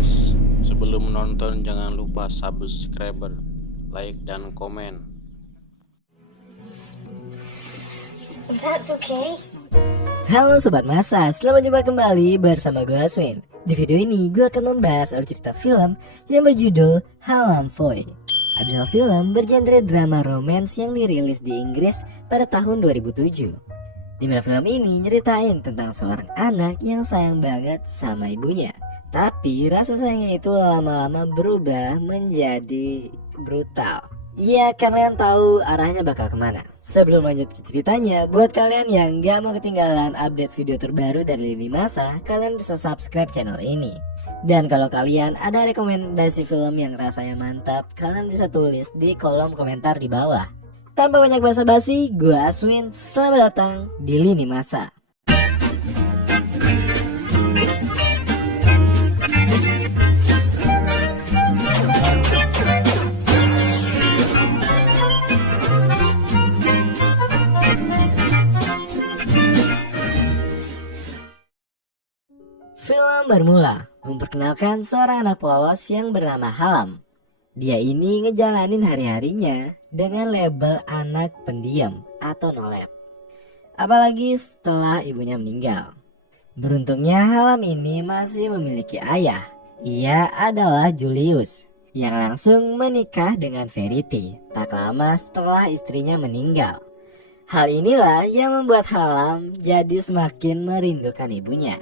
guys. Sebelum menonton jangan lupa subscribe, like, dan komen. That's okay. Halo Sobat Masa, selamat jumpa kembali bersama gue Aswin. Di video ini gue akan membahas alur cerita film yang berjudul Halam Foy. Adalah film bergenre drama romance yang dirilis di Inggris pada tahun 2007. Di mana film ini nyeritain tentang seorang anak yang sayang banget sama ibunya. Tapi rasa sayangnya itu lama-lama berubah menjadi brutal. Ya, kalian tahu arahnya bakal kemana. Sebelum lanjut ke ceritanya, buat kalian yang gak mau ketinggalan update video terbaru dari Lini Masa, kalian bisa subscribe channel ini. Dan kalau kalian ada rekomendasi film yang rasanya mantap, kalian bisa tulis di kolom komentar di bawah. Tanpa banyak basa-basi, gue Aswin, selamat datang di Lini Masa. Film bermula memperkenalkan seorang anak polos yang bernama Halam. Dia ini ngejalanin hari-harinya dengan label anak pendiam atau nolep. Apalagi setelah ibunya meninggal. Beruntungnya Halam ini masih memiliki ayah. Ia adalah Julius yang langsung menikah dengan Verity tak lama setelah istrinya meninggal. Hal inilah yang membuat Halam jadi semakin merindukan ibunya.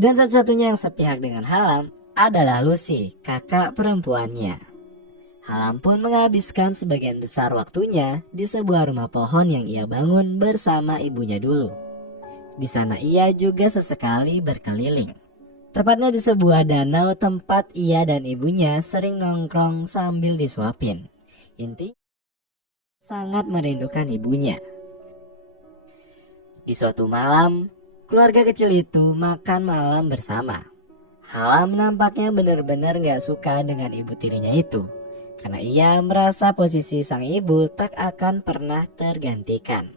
Dan satu-satunya yang sepihak dengan Halam adalah Lucy, kakak perempuannya. Halam pun menghabiskan sebagian besar waktunya di sebuah rumah pohon yang ia bangun bersama ibunya dulu. Di sana ia juga sesekali berkeliling. Tepatnya di sebuah danau tempat ia dan ibunya sering nongkrong sambil disuapin. Intinya sangat merindukan ibunya. Di suatu malam, keluarga kecil itu makan malam bersama. Halam nampaknya benar-benar gak suka dengan ibu tirinya itu. Karena ia merasa posisi sang ibu tak akan pernah tergantikan.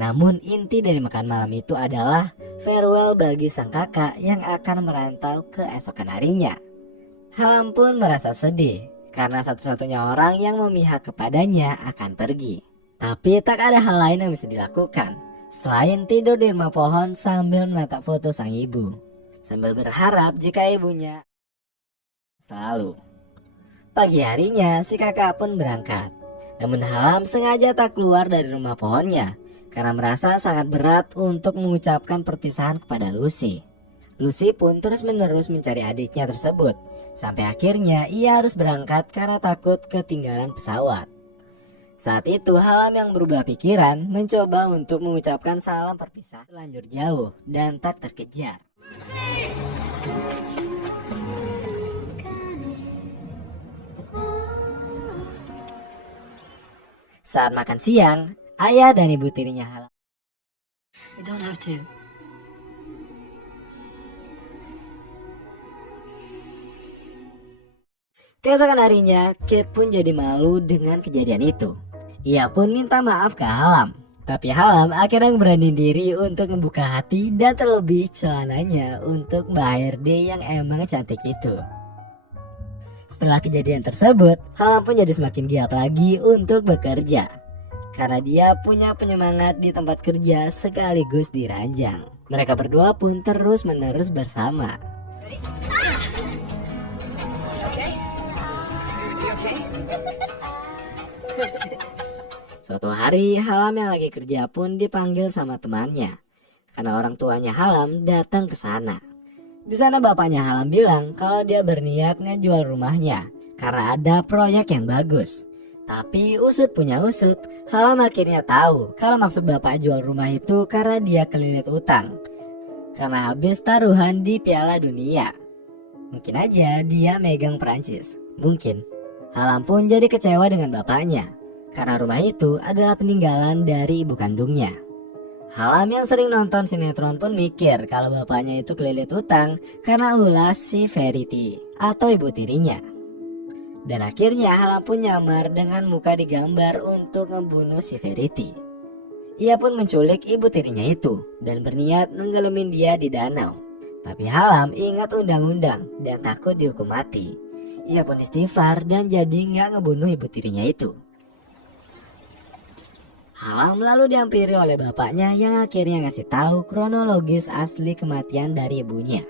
Namun inti dari makan malam itu adalah farewell bagi sang kakak yang akan merantau keesokan harinya. Halam pun merasa sedih karena satu-satunya orang yang memihak kepadanya akan pergi. Tapi tak ada hal lain yang bisa dilakukan selain tidur di rumah pohon sambil menatap foto sang ibu, sambil berharap jika ibunya selalu. Pagi harinya si kakak pun berangkat. Namun Halam sengaja tak keluar dari rumah pohonnya karena merasa sangat berat untuk mengucapkan perpisahan kepada Lucy. Lucy pun terus-menerus mencari adiknya tersebut. Sampai akhirnya ia harus berangkat karena takut ketinggalan pesawat. Saat itu Halam yang berubah pikiran mencoba untuk mengucapkan salam perpisahan lanjut jauh dan tak terkejar. Saat makan siang, ayah dan ibu tirinya Halam. You don't have to. Keesokan harinya, Kate pun jadi malu dengan kejadian itu. Ia pun minta maaf ke Halam. Tapi Halam akhirnya berani diri untuk membuka hati dan terlebih celananya untuk Mbak HRD yang emang cantik itu. Setelah kejadian tersebut, Halam pun jadi semakin giat lagi untuk bekerja. Karena dia punya penyemangat di tempat kerja sekaligus di ranjang. Mereka berdua pun terus-menerus bersama. Suatu hari Halam yang lagi kerja pun dipanggil sama temannya. Karena orang tuanya Halam datang ke sana. Di sana bapaknya Halam bilang kalau dia berniat ngejual rumahnya karena ada proyek yang bagus. Tapi usut punya usut, Halam akhirnya tahu kalau maksud bapak jual rumah itu karena dia kelilit utang. Karena habis taruhan di Piala Dunia. Mungkin aja dia megang Prancis. Mungkin. Halam pun jadi kecewa dengan bapaknya. Karena rumah itu adalah peninggalan dari ibu kandungnya. Halam yang sering nonton sinetron pun mikir kalau bapaknya itu kelilit utang karena ulah si Verity atau ibu tirinya. Dan akhirnya Halam pun nyamar dengan muka digambar untuk ngebunuh si Verity. Ia pun menculik ibu tirinya itu dan berniat menggelemin dia di danau. Tapi Halam ingat undang-undang dan takut dihukum mati. Ia pun istighfar dan jadi nggak ngebunuh ibu tirinya itu. Halam lalu dihampiri oleh bapaknya yang akhirnya ngasih tahu kronologis asli kematian dari ibunya.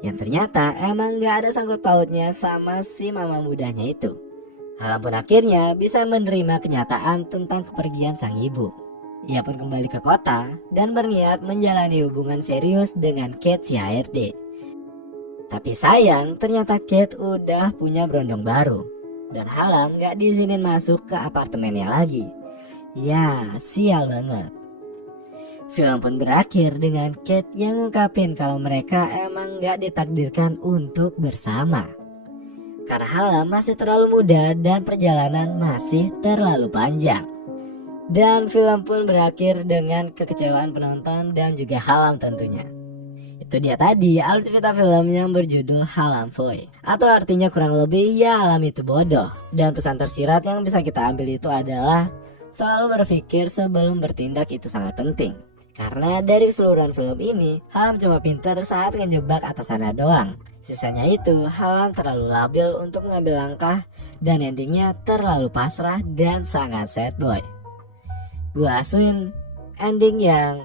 Yang ternyata emang nggak ada sangkut pautnya sama si mama mudanya itu. Halam pun akhirnya bisa menerima kenyataan tentang kepergian sang ibu. Ia pun kembali ke kota dan berniat menjalani hubungan serius dengan Kate si HRD. Tapi sayang ternyata Kate udah punya berondong baru dan Halam gak diizinin masuk ke apartemennya lagi. Ya sial banget. Film pun berakhir dengan Kate yang ngungkapin kalau mereka emang gak ditakdirkan untuk bersama. Karena Halam masih terlalu muda dan perjalanan masih terlalu panjang. Dan film pun berakhir dengan kekecewaan penonton dan juga Halam tentunya. Itu dia tadi alur cerita film yang berjudul Halam Foy, atau artinya kurang lebih ya Halam itu bodoh. Dan pesan tersirat yang bisa kita ambil itu adalah selalu berpikir sebelum bertindak itu sangat penting. Karena dari keseluruhan film ini Halam cuma pintar saat ngejebak atasannya doang. Sisanya itu Halam terlalu labil untuk mengambil langkah dan endingnya terlalu pasrah dan sangat sad boy. Gue asuhin ending yang